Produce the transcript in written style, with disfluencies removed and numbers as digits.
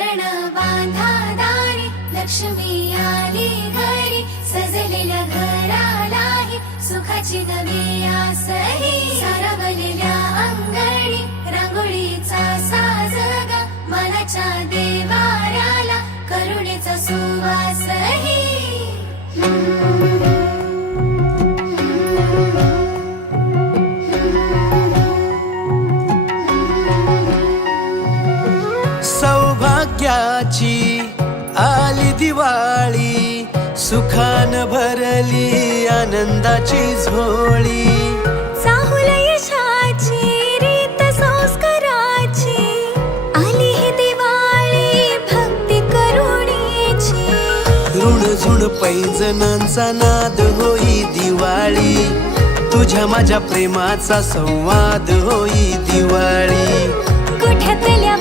तोरण बांधा दारी, लक्ष्मी आली घरी, सजलेल्या घरालाही सुखाची नवी आसही. सारवलेल्या अंगणी रांगोळीचा साजग, मनाच्या देवाऱ्याला करुणेचा सुवासही. सौभाग्याची आली दिवाळी, सुखान भरली आनंदाची झोळी. चाहुल यशाची रीत संस्काराची, आली ही दिवाळी भक्ती करुणेची. ऋण झुण पैजणांचा नाद होई दिवाळी, तुझ्या माझ्या प्रेमाचा संवाद होई दिवाळी. कुठ्यातल्या